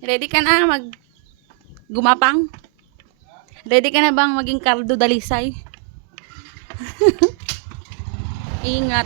Ready ka na gumapang? Ready ka na bang maging kaldo dalisay? Ingat.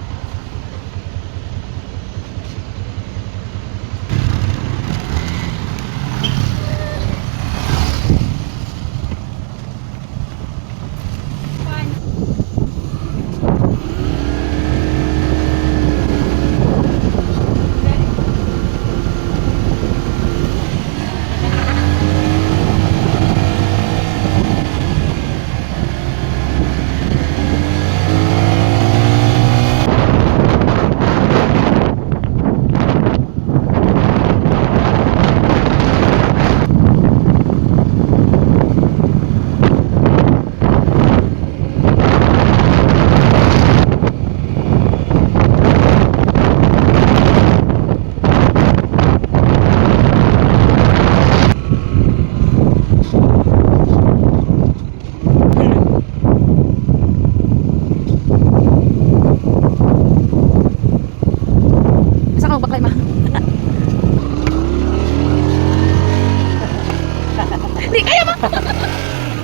Hindi kaya ma.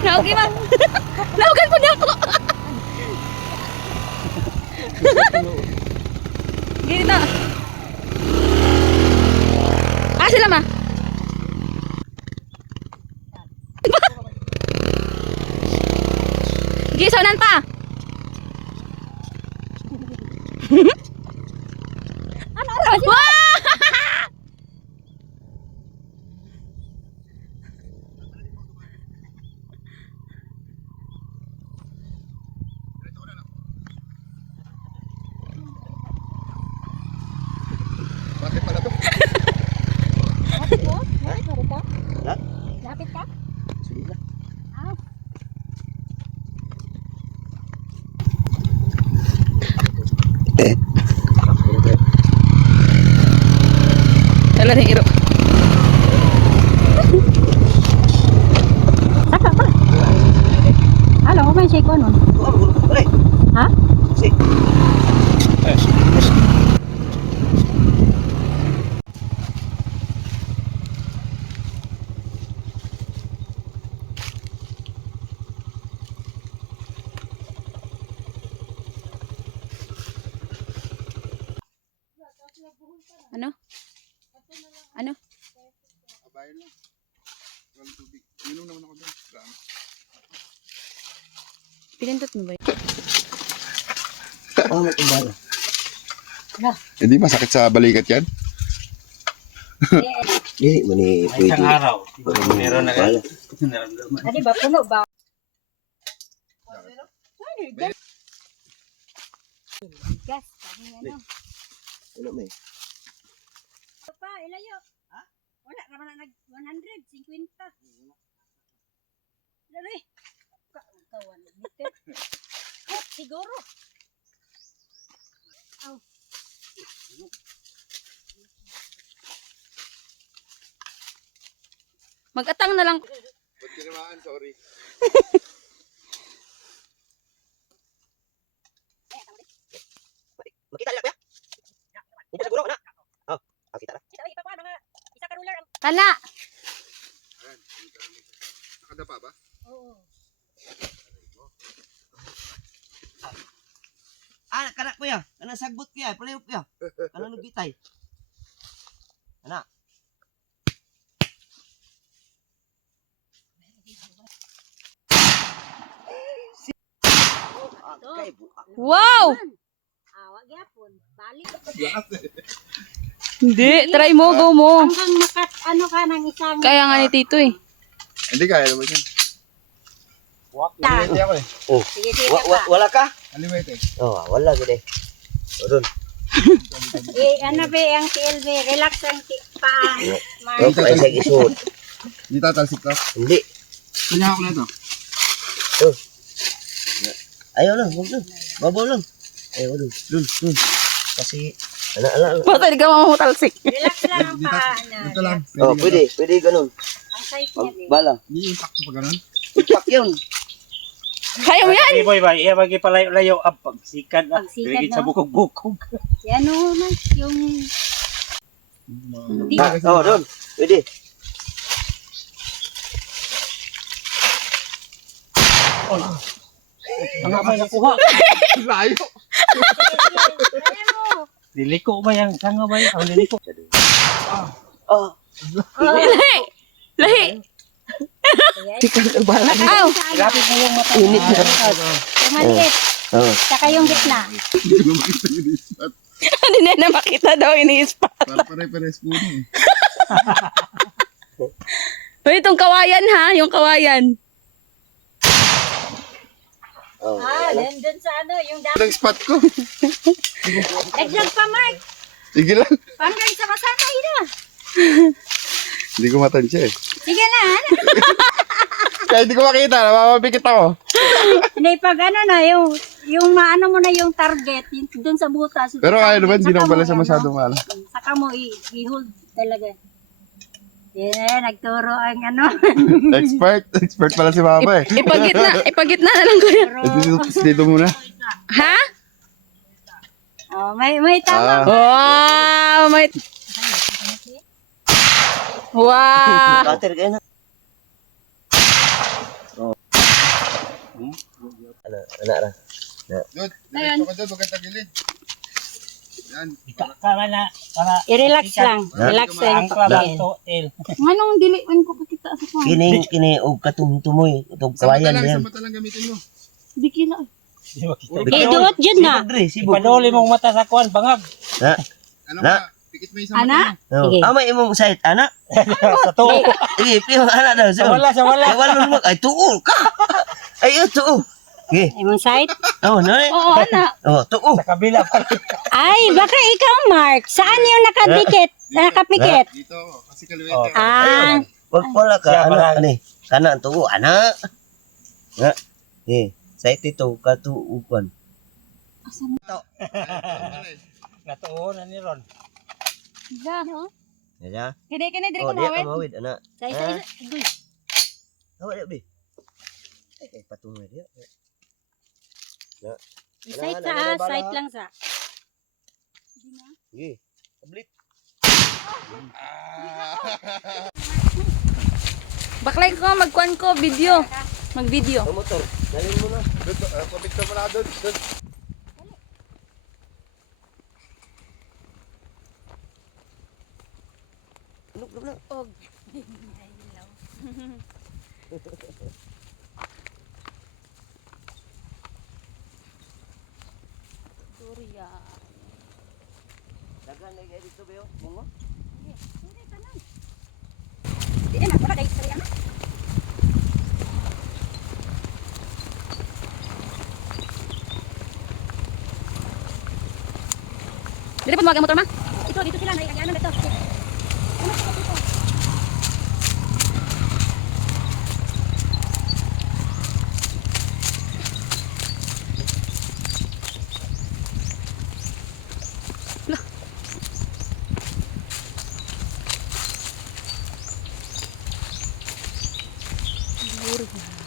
Naugi man. Naugan po niya ako. Gini na. Sila ma. Gisonan pa. Ano oras? Bakit pala to? Lapit mo? Lapit ka? Lapit ka? Sige na. Ah. Dala ni Iro. Halo, may shake ko nun. Ha? Ano? Ano? Abayan lang. Walang tubig. Inom naman ako doon. Grano. Pinindot mo ba yun? Oh, may kumbala. Hindi masakit sa balikat yan? Hindi, mani pwede. Isang araw. Meron na kayo. Naramdaman. Ano ba? Puno ba? Gas. Ano? Ano may? Ito pa, ilayo. Ha? Wala, naman na nag 150. Dali. Kawan. Siguro. Aw. Mag-atang na lang. Ba't kinamaan? Sorry. Makita niya kuya? Hindi siguro ka na. Oh, kita na. Isa pa mga isa ka ruler. Tala. Ayan. Nakadapa ba? Oo. Kanak kuya. Kanang sagbot kuya. Palayok kuya. Kanang nagitay. Anak. Okay, buka. Wow! Awag yapon. Balik. Hindi, try mo, go mo. Hanggang makat ano ka ng isang Kaya nga ni Tito eh. Hindi kaya naman yan. Aliwete ako eh. Oh. Sige, sige pa. Wala ka? Aliwete. Oh, wala gid eh. Doon. Ano ba ang TLB? Relax ang paa. Oh, kaya sa isuot. Hindi tatalsik ka? Hindi. Kanya ako na ito. Oh. Ayaw lang, huwag lang. Babaw lang. Ayaw dun. Kasi, ala. Basta di ka mamutalsik. Relax lang ang paa. Ito lang. Oh, pwede ganun. Ang safe niya din. Bala. Hindi impact sa pag ganun. Ipak yun. Kaya mo yan. Boy, ba? Iya bagi palayo-layo ang pagsikan. Pagsikan, Dirigit sa no? bukog-bukog. Yan o, yung... Oh, doon. Pwede. Ang abay nakuha. Layo. Kaya mo. Diliko ba yan? Saan nga ba yan? Ang diliko. Oh. Lahi! Lahi! Aw! Ilapit mo yung mata. Init na. Yung maliit. Oh. Tsaka yung gitna. Hindi ko makita yung ispat. Hindi na makita daw ini-spot. Para pare-pares po eh. Uy, itong kawayan ha, yung kawayan. Oh. Dun sa ano, yung dami. Ang spot ko. Naglag pa, Mark. Sige lang. Hanggang sa masakay na. Hindi ko matansya eh. Sige na. Kaya hindi ko makita. Namamapikit ako. Hindi, pag ano na, yung maano mo na yung target, yung dun sa butas. Pero kaya naman, hindi Saka naman pala mo, siya masyadong mahal. Saka mo i-hold talaga. Yan, nagturo ang ano. Expert pala si Papa eh. Ipagitna na lang kuya. Dito muna. Ha? Oh, may tama. Wow! May... Wow! Cutter kayo na. Oh. Anak ra. Doon, diretso ka doon, maganda gilid. Yan. Para na. Para. I-relax lang. Relax lang. Angkla lang to. Anong dilian ko kakita sa kwan? Kini og katumtumoy, og Sa mata kawayan lang, na sa yan. mata lang gamitin mo. Di kila. Duot dyan na. Sibog, Dre, sibog. Ipaduli mong mata sa kuwan, bangag. Na. Ano Na. ka? Pikit mo yung sa mata Ana? mo. Oh. Sige. Amay imong site anak. Sa tuo. Sige, piyo anak daw. Sa wala, sa wala. Ay wala mo ay tuo ka. Ay tuo. Okay. Imong side? Oh, no. Oo, anak. Oh, tuo. Sa kabila pa. Ay, baka ikaw, Mark. Saan yung nakadikit? Nakapikit? Dito, kasi kaliwete. Ah, Wag pala ka Siya anak pala. ani. Kana tuo anak. Nga. Eh, site ito ka tuo kon. Natuon na ni Ron. Diba? Ya. Kini diri Oh, ko dia mawid. ka mawid anak. sa. Awak dia bi. Eh, patungan dia. Side sa, side lang sa. Sige. Tablet. Baklay ko, magkuan ko, video. Mag-video. Ang motor. Dalhin mo na. Doon, pabigta mo na doon. Doon. Ano? Og. Durian. Dagan lagi dito ba yo? Bungo? Hindi na, wala kayo sa yan. Dili po mag motor ma. Dito sila, ano dito. Durian.